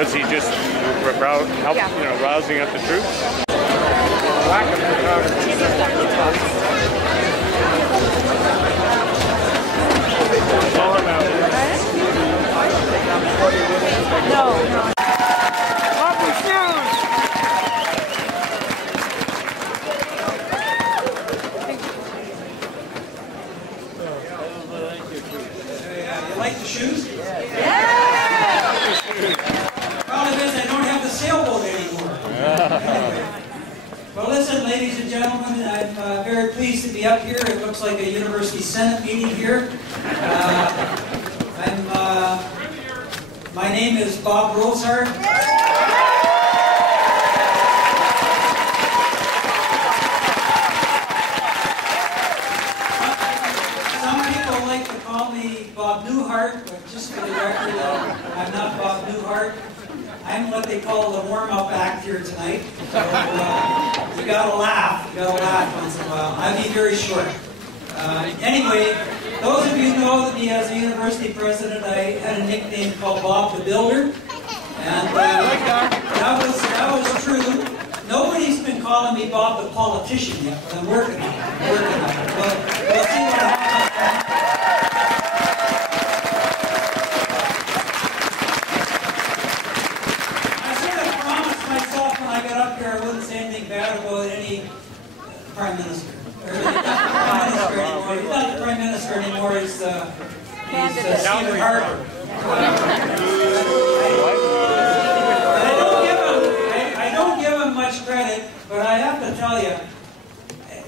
Was he just rousing up the troops? Lack of photography. No. Lovely shoes. You like the shoes? Yeah. Problem is, I don't have the sailboat anymore. Well, listen, ladies and gentlemen, I'm very pleased to be up here. It looks like a University Senate meeting here. My name is Bob Rosehart. Some people like to call me Bob Newhart, but just for the record, I'm not Bob Newhart. I'm what they call the warm-up act here tonight. So you gotta laugh. You gotta laugh once in a while. I'll be very short. Anyway, those of you who know that me as a university president, I had a nickname called Bob the Builder, and that was true. Nobody's been calling me Bob the Politician yet, but I'm working on it. We'll see what happens. When I got up here, I wouldn't say anything bad about any prime minister. He's not the prime minister anymore. He's Stephen Harper. I don't give him much credit, but I have to tell you,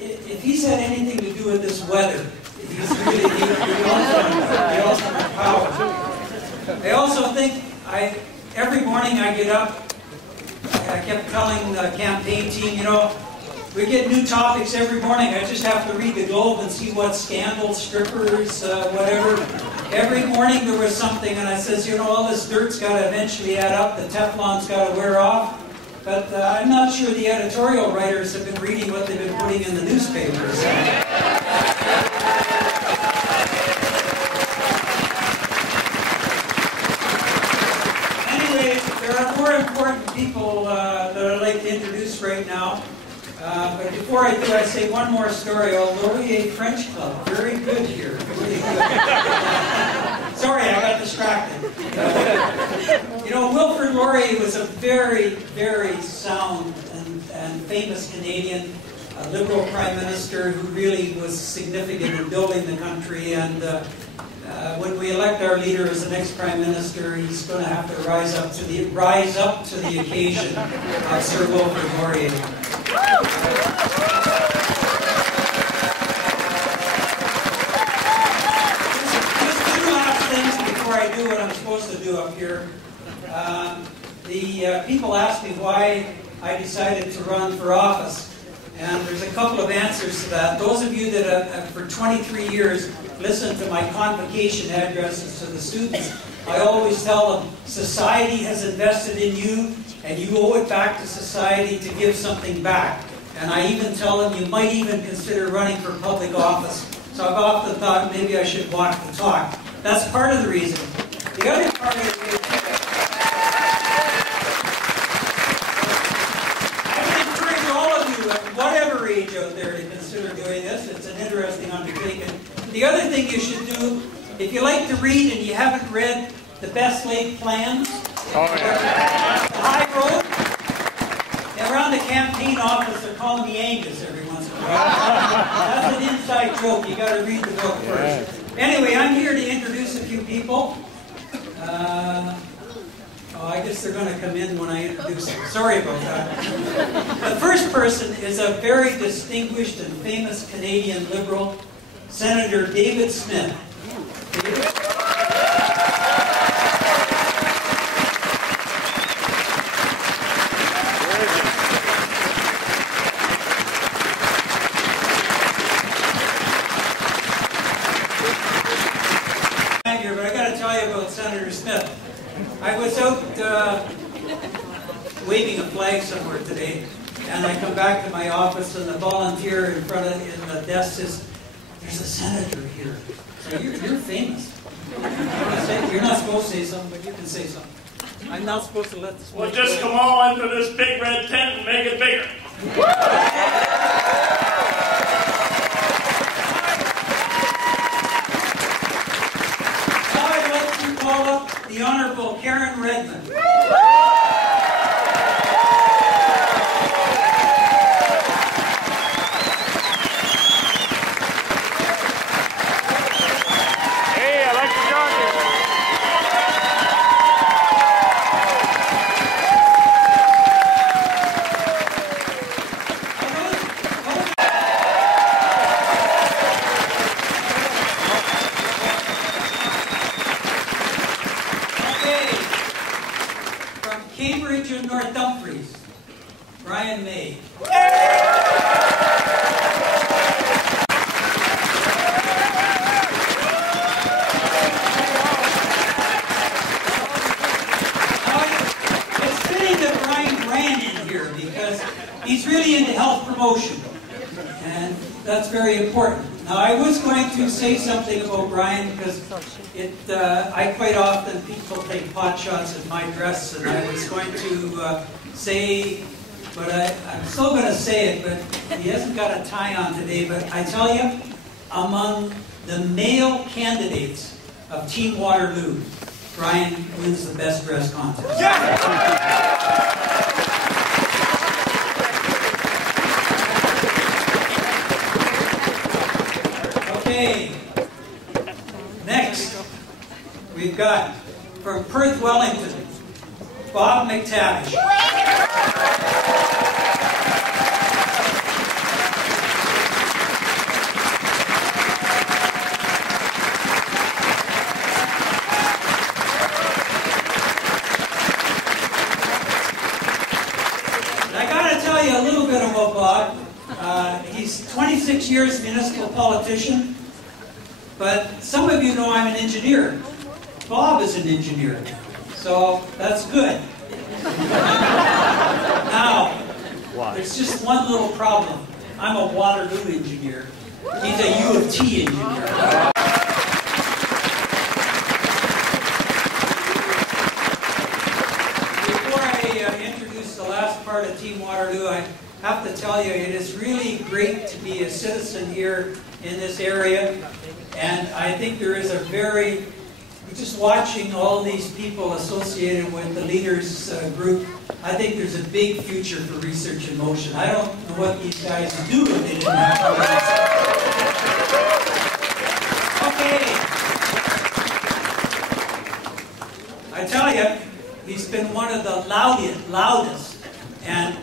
if he's had anything to do with this weather, he's really he also has power. I also think every morning I get up. I kept telling the campaign team, you know, we get new topics every morning. I just have to read the Globe and see what scandals, strippers, whatever. Every morning there was something, and I says, you know, all this dirt's got to eventually add up. The Teflon's got to wear off. But I'm not sure the editorial writers have been reading what they've been putting in the newspapers. There are more important people that I'd like to introduce right now. But before I do, I say one more story. Laurier French Club, very good here. Really good. Sorry, I got distracted. You know, Wilfrid Laurier was a very, very sound and famous Canadian Liberal Prime Minister who really was significant in building the country. And when we elect our leader as the next Prime Minister, he's going to have to rise up to the occasion of Sir Wilfrid Laurier. Just two last things before I do what I'm supposed to do up here. The people ask me why I decided to run for office. And there's a couple of answers to that. Those of you that have for 23 years listened to my convocation addresses to the students, I always tell them, society has invested in you, and you owe it back to society to give something back. And I even tell them you might even consider running for public office. So I've often thought maybe I should walk the talk. That's part of the reason. The other part of the reason, whatever age out there to consider doing this. It's an interesting undertaking. The other thing you should do, if you like to read and you haven't read The Best Laid Plans, The High Road, around the campaign office they're calling me Angus every once in a while. That's an inside joke. You got to read the book first. Anyway, I'm here to introduce a few people. I guess they're going to come in when I introduce them. Sorry about that. The first person is a very distinguished and famous Canadian Liberal, Senator David Smith. David? But I got to tell you about Senator Smith. I was out waving a flag somewhere today, and I come back to my office, and the volunteer in front of the desk says, "There's a senator here." So you're famous. You're not supposed to say something, but you can say something. I'm not supposed to let this one. Well, just come all into this big red tent and make it bigger. Now I'd like to call up the Honorable Karen Redmond. Hey, I like the jacket. Okay. From Cambridge and North Dumfries, Brian May. It's fitting that Brian ran in here because he's really into health promotion, and that's very important. Now, I was going to say something about Brian because I quite often people take pot shots at my dress, and I was going to say, but I'm still going to say it, but he hasn't got a tie on today. But I tell you, among the male candidates of Team Waterloo, Brian wins the best dress contest. Okay. Next, we've got from Perth, Wellington, Bob McTavish. I got to tell you a little bit about Bob. He's 26 years municipal politician, but some of you know I'm an engineer. Bob is an engineer, so that's good. Now, there's just one little problem. I'm a Waterloo engineer. He's a U of T engineer. Before I introduce the last part of Team Waterloo, I have to tell you, it is really great to be a citizen here in this area. And I think there is a very, just watching all these people associated with the leaders group, I think there's a big future for Research in Motion. I don't know what these guys would do if they didn't have to. Okay. I tell you, he's been one of the loudest. And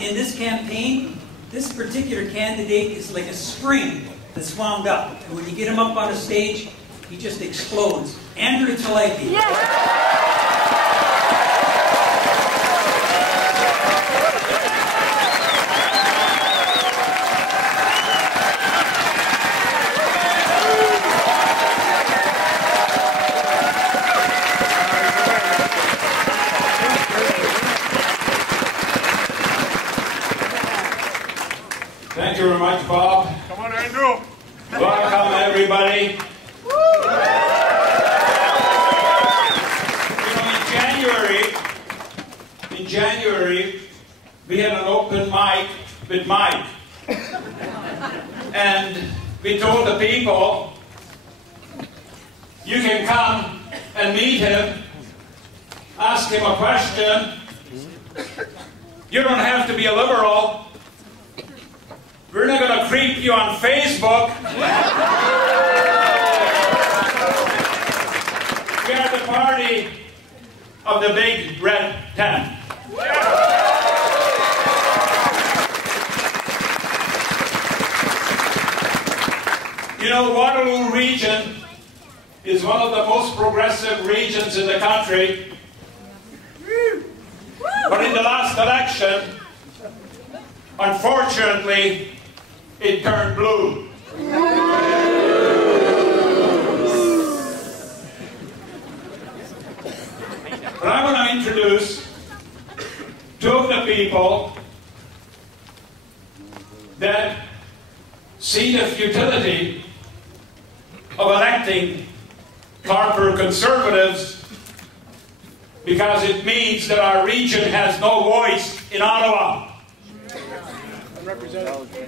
in this campaign, this particular candidate is like a string that's wound up. And when you get him up on a stage, he just explodes. Andrew Telegdi. Thank you very much, Bob. Come on, Andrew. Welcome, everybody. You know, in January, we had an open mic with Mike. And we told the people, you can come and meet him, ask him a question. You don't have to be a liberal. We're not going to creep you on Facebook. We are the party of the big red tent. You know, the Waterloo region is one of the most progressive regions in the country. But in the last election, unfortunately, it turned blue. But I want to introduce two of the people that see the futility of electing corporate conservatives because it means that our region has no voice in Ottawa.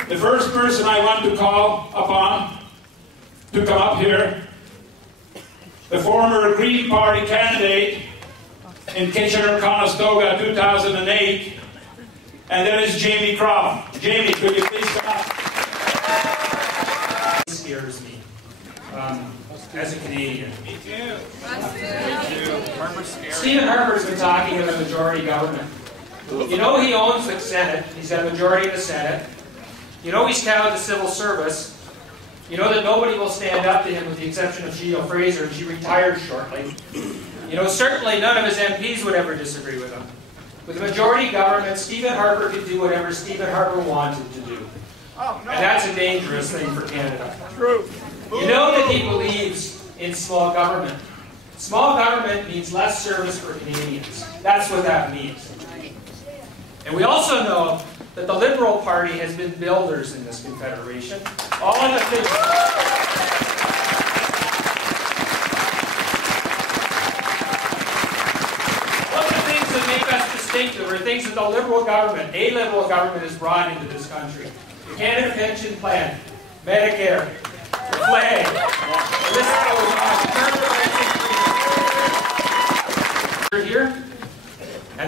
The first person I want to call upon to come up here, the former Green Party candidate in Kitchener-Conestoga 2008, and that is Jamie Croft. Jamie, could you please come up? It scares me as a Canadian. Me too. Stephen Harper's been talking about majority government. You know he owns the Senate. He's got a majority in the Senate. You know he's cowed the civil service. You know that nobody will stand up to him with the exception of Sheila Fraser, and she retires shortly. You know certainly none of his MPs would ever disagree with him. With a majority government, Stephen Harper could do whatever Stephen Harper wanted to do. And that's a dangerous thing for Canada. True. You know that he believes in small government. Small government means less service for Canadians. That's what that means. And we also know that the Liberal Party has been builders in this Confederation. All of the things... One of the things that make us distinctive are things that the Liberal government, a Liberal government, has brought into this country. The Canada Pension Plan, Medicare, the flag, the list goes on. Here,